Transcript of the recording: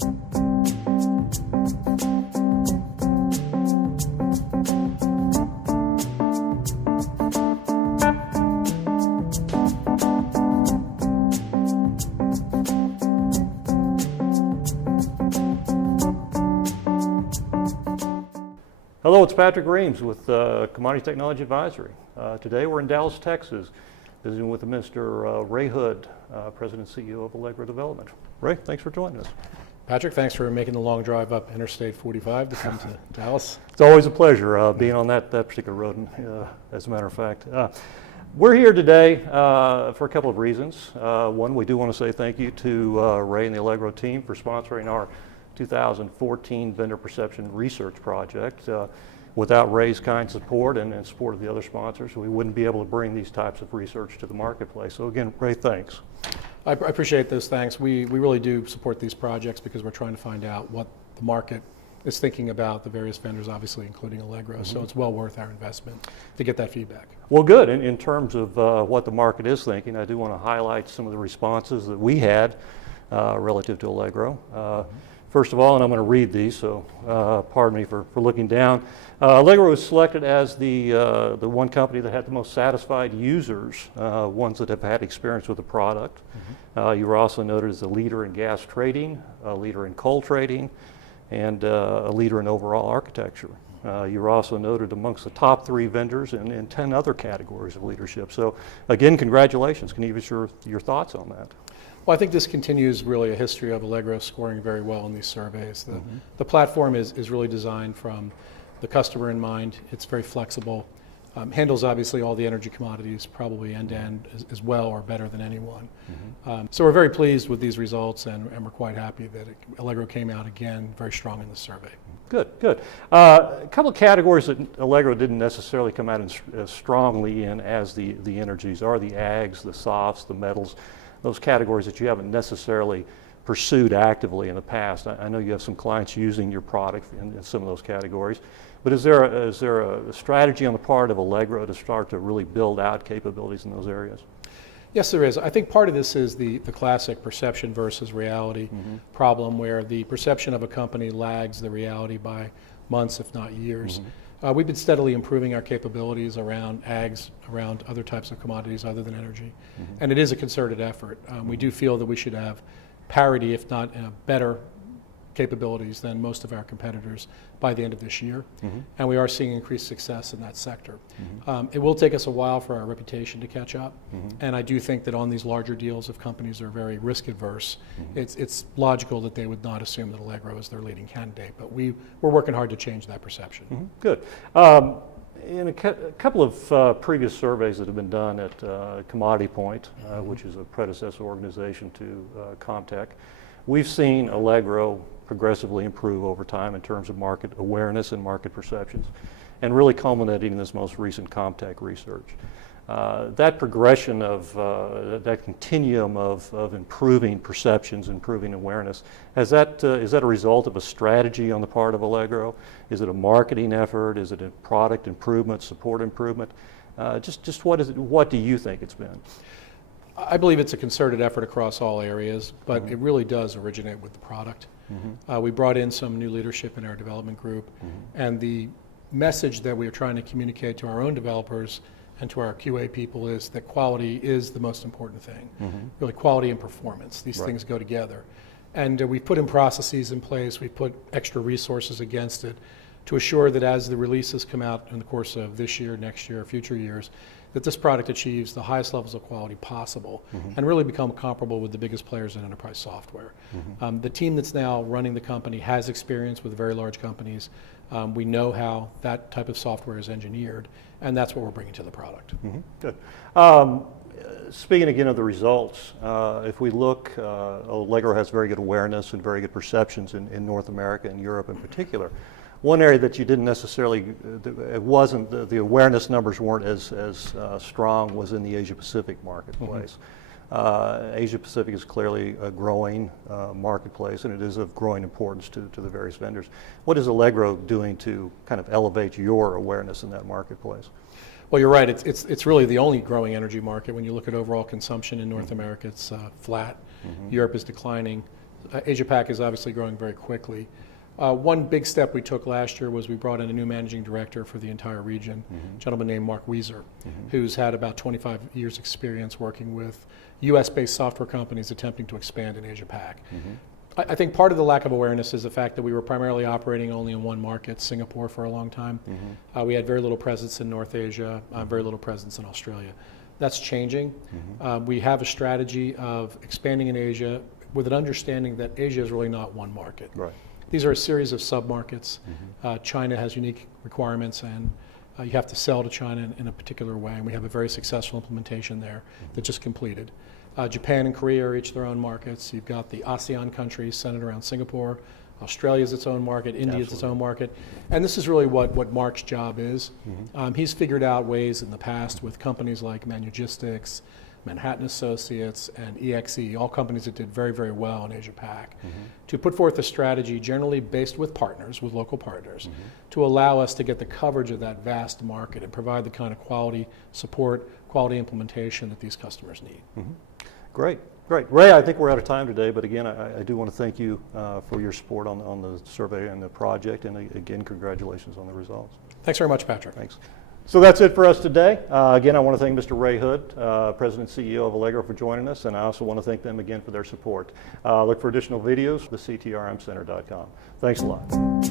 Hello, it's Patrick Reams with Commodity Technology Advisory. Today we're in Dallas, Texas, visiting with Mr. Ray Hood, President and CEO of Allegro Development. Ray, thanks for joining us. Patrick, thanks for making the long drive up Interstate 45 to come to Dallas. It's always a pleasure being on that particular road, as a matter of fact. We're here today for a couple of reasons. One, we do want to say thank you to Ray and the Allegro team for sponsoring our 2014 Vendor Perception Research Project. Without Ray's kind support and support of the other sponsors, we wouldn't be able to bring these types of research to the marketplace. So again, Ray, thanks. I appreciate those thanks. We really do support these projects because we're trying to find out what the market is thinking about the various vendors, obviously including Allegro. Mm-hmm. So it's well worth our investment to get that feedback. Well, good. In terms of what the market is thinking, I do want to highlight some of the responses that we had relative to Allegro. First of all, and I'm going to read these, so pardon me for looking down. Allegro was selected as the one company that had the most satisfied users, ones that have had experience with the product. Mm-hmm. You were also noted as a leader in gas trading, a leader in coal trading, and a leader in overall architecture. You were also noted amongst the top 3 vendors in 10 other categories of leadership. So again, congratulations. Can you give us your thoughts on that? Well, I think this continues really a history of Allegro scoring very well in these surveys. The platform is really designed from the customer in mind. It's very flexible, handles obviously all the energy commodities, probably end-to-end as well or better than anyone. Mm-hmm. So we're very pleased with these results and we're quite happy that Allegro came out again very strong in the survey. Good, good. A couple of categories that Allegro didn't necessarily come out as strongly in as the energies are the ags, the softs, the metals, those categories that you haven't necessarily pursued actively in the past. I know you have some clients using your product in some of those categories, but is there a strategy on the part of Allegro to start to really build out capabilities in those areas? Yes, there is. I think part of this is the classic perception versus reality problem, where the perception of a company lags the reality by months, if not years. Mm-hmm. We've been steadily improving our capabilities around ags, around other types of commodities other than energy. Mm-hmm. And it is a concerted effort. We do feel that we should have parity, if not better capabilities than most of our competitors by the end of this year. Mm-hmm. And we are seeing increased success in that sector. Mm-hmm. It will take us a while for our reputation to catch up. Mm-hmm. And I do think that on these larger deals, if companies are very risk adverse, it's logical that they would not assume that Allegro is their leading candidate. But we're working hard to change that perception. Mm-hmm. Good. In a couple of previous surveys that have been done at Commodity Point, which is a predecessor organization to Comtech, we've seen Allegro progressively improve over time in terms of market awareness and market perceptions, and really culminating in this most recent Comtech research. That progression of that continuum of improving perceptions, improving awareness, is that a result of a strategy on the part of Allegro? Is it a marketing effort? Is it a product improvement, support improvement? Just what is it? What do you think it's been? I believe it's a concerted effort across all areas, but it really does originate with the product. Mm-hmm. We brought in some new leadership in our development group, and the message that we are trying to communicate to our own developers and to our QA people is that quality is the most important thing. Mm-hmm. Really, quality and performance, these things go together. And we've put in processes in place, we've put extra resources against it to assure that as the releases come out in the course of this year, next year, future years, that this product achieves the highest levels of quality possible and really become comparable with the biggest players in enterprise software. The team that's now running the company has experience with very large companies. We know how that type of software is engineered, and that's what we're bringing to the product. Good. Speaking again of the results, if we look, Allegro has very good awareness and very good perceptions in North America and Europe in particular. One area that you didn't necessarily, it wasn't, the awareness numbers weren't as strong was in the Asia Pacific marketplace. Asia Pacific is clearly a growing marketplace, and it is of growing importance to the various vendors. What is Allegro doing to kind of elevate your awareness in that marketplace? Well, you're right. It's really the only growing energy market. When you look at overall consumption in North America, it's flat. Europe is declining. Asia-Pac is obviously growing very quickly. One big step we took last year was we brought in a new managing director for the entire region, a gentleman named Mark Weiser, who's had about 25 years experience working with US-based software companies attempting to expand in Asia-Pac. I think part of the lack of awareness is the fact that we were primarily operating only in one market, Singapore, for a long time. We had very little presence in North Asia, very little presence in Australia. That's changing. We have a strategy of expanding in Asia with an understanding that Asia is really not one market. Right. These are a series of sub-markets. China has unique requirements, and you have to sell to China in a particular way, and we have a very successful implementation there that just completed. Japan and Korea are each their own markets. You've got the ASEAN countries centered around Singapore. Australia is its own market. India is its own market. And this is really what Mark's job is. He's figured out ways in the past with companies like Manugistics, Manhattan Associates, and EXE, all companies that did very, very well in Asia-Pac, to put forth a strategy generally based with partners, with local partners, to allow us to get the coverage of that vast market and provide the kind of quality support, quality implementation that these customers need. Great, great. Ray, I think we're out of time today, but again, I do want to thank you for your support on the survey and the project, and again, congratulations on the results. Thanks very much, Patrick. Thanks. So that's it for us today. Again, I want to thank Mr. Ray Hood, President and CEO of Allegro, for joining us, and I also want to thank them again for their support. Look for additional videos at thectrmcenter.com. Thanks a lot.